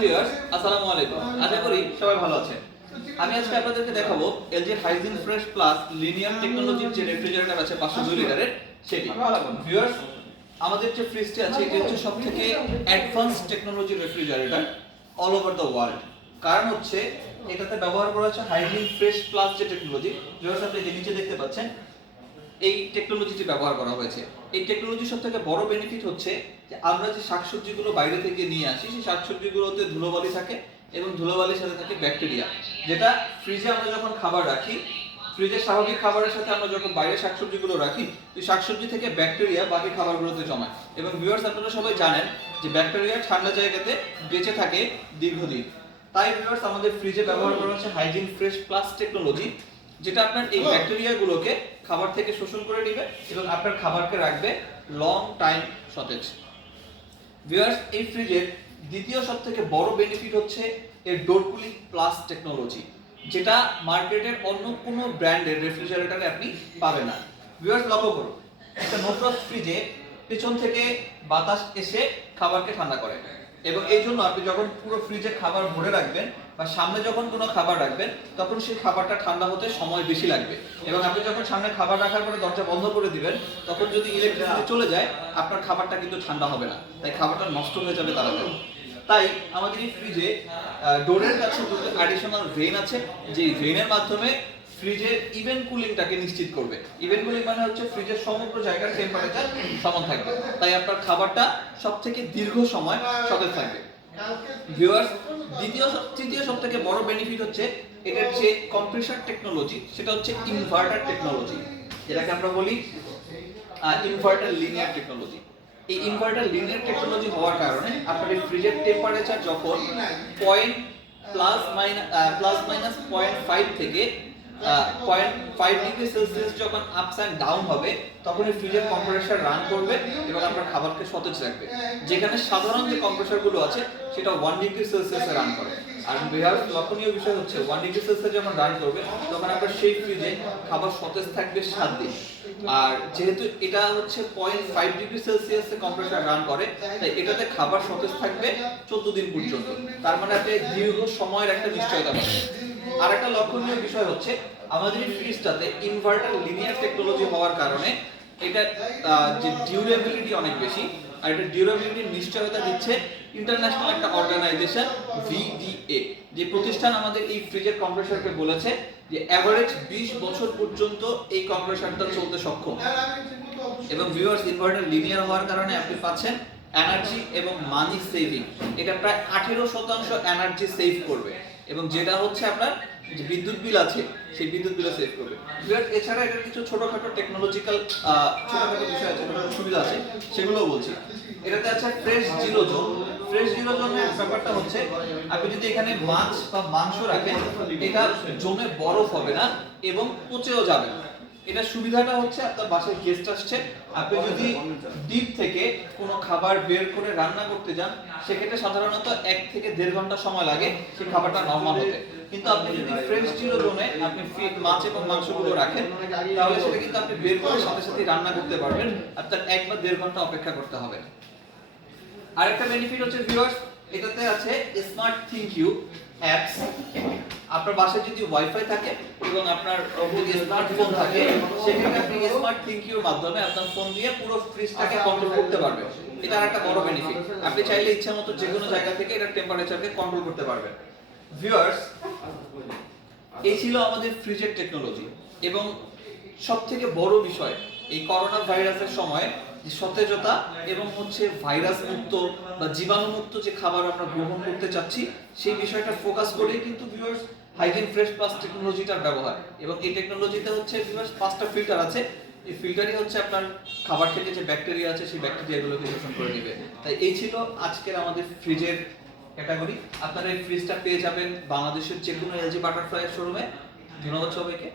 Viewers আসসালামু আলাইকুম, আশা করি সবাই ভালো আছেন। আমি আজকে আপনাদেরকে দেখাবো LG hygiene fresh plus linear টেকনোলজির যে রেফ্রিজারেটর আছে 502 লিটারের সেটি। ভিউয়ার্স, আমাদের যে ফ্রিজটি আছে এটি হচ্ছে সবথেকে advance technology refrigerator all over the world. কারণ হচ্ছে এটাতে ব্যবহার করা হচ্ছে হাইজিন ফ্রেশ প্লাস যে টেকনোলজি। ভিউয়ার্স, আপনি যে নিচে দেখতে পাচ্ছেন এই টেকনোলজিটি ব্যবহার করা হয়েছে। এই টেকনোলজির সবথেকে বড় বেনিফিট হচ্ছে যে আমরা যে শাকসবজিগুলো বাইরে থেকে নিয়ে আসি সেই শাকসবজিগুলোতে ধুলোবালি থাকে এবং ধুলোবালির সাথে থাকে ব্যাকটেরিয়া, যেটা ফ্রিজে আমরা যখন খাবার রাখি, ফ্রিজের স্বাভাবিক খাবারের সাথে আমরা যখন বাইরে শাকসবজিগুলো রাখি, ওই শাকসবজি থেকে ব্যাকটেরিয়া বাকি খাবারগুলোতে জমায়। এবং ভিউয়ার্স, আপনারা সবাই জানেন যে ব্যাকটেরিয়া ঠান্ডা জায়গাতে বেঁচে থাকে দীর্ঘদিন। তাই ভিউয়ার্স, আমাদের ফ্রিজে ব্যবহার করা হচ্ছে হাইজিন ফ্রেশ প্লাস টেকনোলজি, যেটা আপনার এই ব্যাকটেরিয়াগুলোকে খাবার থেকে শোষণ করে নেবে এবং আপনার খাবারকে রাখবে লং টাইম সতেজ। ভিউয়ার্স, এই ফ্রিজের দ্বিতীয় সবথেকে বড় বেনিফিট হচ্ছে এর ডোর কুলিং প্লাস টেকনোলজি, যেটা মার্কেটের অন্য কোনো ব্র্যান্ডের রেফ্রিজারেটরে আপনি পাবেন না। ভিউয়ার্স, লক্ষ্য করুন, একটা নো ফ্রস্ট ফ্রিজে পেছন থেকে বাতাস এসে খাবারকে ঠান্ডা করে, এবং এই জন্য আপনি যখন পুরো ফ্রিজে খাবার ভরে রাখবেন বা সামনে যখন কোনো খাবার রাখবেন তখন সেই খাবারটা ঠান্ডা হতে সময় বেশি লাগবে। এবং আপনি যখন সামনে খাবার রাখার পরে দরজা বন্ধ করে দিবেন তখন যদি ইলেকট্রিসিটি চলে যায় আপনার খাবারটা কিন্তু ঠান্ডা হবে না, তাই খাবারটা নষ্ট হয়ে যাবে তাড়াতাড়ি। তাই আমাদের এই ফ্রিজে ডোরের কাছে দুটো অ্যাডিশনাল ভেন আছে, যে ভেনের মাধ্যমে ফ্রিজের ইভেন কুলিংটাকে নিশ্চিত করবে। ইভেন কুলিং মানে হচ্ছে ফ্রিজের সমগ্র জায়গার টেম্পারেচার সমান থাকবে, তাই আপনার খাবারটা সবথেকে দীর্ঘ সময় সতেজ থাকবে। ভিউয়ার্স, তৃতীয় সবথেকে বড় বেনিফিট হচ্ছে এটার যে কম্প্রেসার টেকনোলজি, সেটা হচ্ছে ইনভার্টার টেকনোলজি, যেটাকে আমরা বলি ইনভার্টার লিনিয়ার টেকনোলজি। এই ইনভার্টার লিনিয়ার টেকনোলজি হওয়ার কারণে আপনার এই ফ্রিজের টেম্পারেচার যখন প্লাস মাইনাস 0.5 থেকে 0.5 ডিগ্রি সেলসিয়াস যখন আপস এন্ড ডাউন হবে তখন এই ফ্রিজের কম্প্রেসার রান করবে এবং আপনার খাবারকে সতেজ রাখবে। যেখানে সাধারণ যে কম্প্রেসারগুলো আছে সেটা 1 ডিগ্রি সেলসিয়াসে রান করে। আর বিহার লক্ষণীয় বিষয় হচ্ছে 1 ডিগ্রি সেলসিয়াস যখন রান করবে তখন আপনার সেই ফ্রিজে খাবার সতেজ থাকবে 7 দিন। আর যেহেতু এটা হচ্ছে 0.5 ডিগ্রি সেলসিয়াসে কম্প্রেসার রান করে, তাই এটাতে খাবার সতেজ থাকবে 14 দিন পর্যন্ত। তার মানে আপনি দীর্ঘ সময়ের একটা নিশ্চয়তা পাবেন। আর একটা লক্ষণীয় বিষয় হচ্ছে আমাদের এই ফ্রিজটাতে ইনভার্টার লিনিয়ার টেকনোলজি হওয়ার কারণে এটা যে ডিউরেবিলিটি অনেক বেশি, আর এটা ডিউরেবিলিটির নিশ্চয়তা দিচ্ছে ইন্টারন্যাশনাল একটা অর্গানাইজেশন VDA, যে প্রতিষ্ঠান আমাদের এই ফ্রিজের কম্প্রেসারকে বলেছে যে এভারেজ 20 বছর পর্যন্ত এই কম্প্রেসারটা চলতে সক্ষম। এবং ভিউয়ার্স, ইনভার্টার লিনিয়ার হওয়ার কারণে আপনি পাচ্ছেন এনার্জি এবং মানি সেভিং। এটা প্রায় 18% এনার্জি সেভ করবে, এবং যেটা হচ্ছে আপনার যে বিদ্যুৎ বিল আছে সেই বিদ্যুৎ বিলও সেভ করবে। এছাড়া এটার কিছু ছোটখাটো টেকনোলজিক্যাল ছোটখাটো বিষয় আছে, ছোটখাটো সুবিধা আছে, সেগুলোও বলছি। এটাতে আছে fresh zero zone. Fresh zero জোনের ব্যাপারটা হচ্ছে আপনি যদি এখানে মাছ বা মাংস রাখেন এটা জমে বরফ হবে না এবং পচেও যাবে না। এটা সুবিধাটা হচ্ছে আপনার বাসায় গেস্ট আসছে, আপনি যদি ডিপ থেকে কোনো খাবার বের করে রান্না করতে যান সেক্ষেত্রে সাধারণত 1 থেকে 1.5 ঘন্টা সময় লাগে সেই খাবারটা নরমাল হতে। কিন্তু আপনি যদি ফ্রেশ জিরো জোনে আপনি মাছ এবং মাংসগুলো রাখেন তাহলে সেটা কিন্তু আপনি বের করে সাথে সাথে রান্না করতে পারবেন, আপনার 1 বা 1.5 ঘন্টা অপেক্ষা করতে হবে। আরেকটা বেনিফিট হচ্ছে ভিউয়ার্স, এটাতে আছে স্মার্ট থিংকিউ অ্যাপস। আপনার বাসায় যদি ওয়াইফাই থাকে এবং আপনার স্মার্টফোন থাকে সেক্ষেত্রে আপনি স্মার্ট থিংকিউর মাধ্যমে আপনার ফোন দিয়ে পুরো ফ্রিজটাকে কন্ট্রোল করতে পারবেন। এটা একটা বড় বেনিফিট। আপনি চাইলে ইচ্ছামতো যে কোনো জায়গা থেকে এটার টেম্পারেচারকে কন্ট্রোল করতে পারবেন। ভিউয়ার্স, এই ছিল আমাদের ফ্রিজের টেকনোলজি। এবং সবথেকে বড় বিষয়, এই করোনা ভাইরাসের সময় যে সতেজতা এবং হচ্ছে ভাইরাস মুক্ত বা জীবাণু মুক্ত যে খাবার আমরা গ্রহণ করতে চাচ্ছি সেই বিষয়টা ফোকাস করেই কিন্তু ভিউয়ার্স হাইজিন ফ্রেশ প্লাস টেকনোলজিটার ব্যবহার। এবং এই টেকনোলজিতে হচ্ছে ভিউয়ার্স 5টা ফিল্টার আছে। এই ফিল্টারই হচ্ছে আপনার খাবার থেকে যে ব্যাকটেরিয়া আছে সেই ব্যাকটেরিয়াগুলোকে শোষণ করে নেবে। তাই এই ছিল আজকের আমাদের ফ্রিজের ক্যাটাগরি। আপনারা এই ফ্রিজটা পেয়ে যাবেন বাংলাদেশের যে কোনো এলজি বাটারফ্লাই শোরুমে। ধন্যবাদ সবাইকে।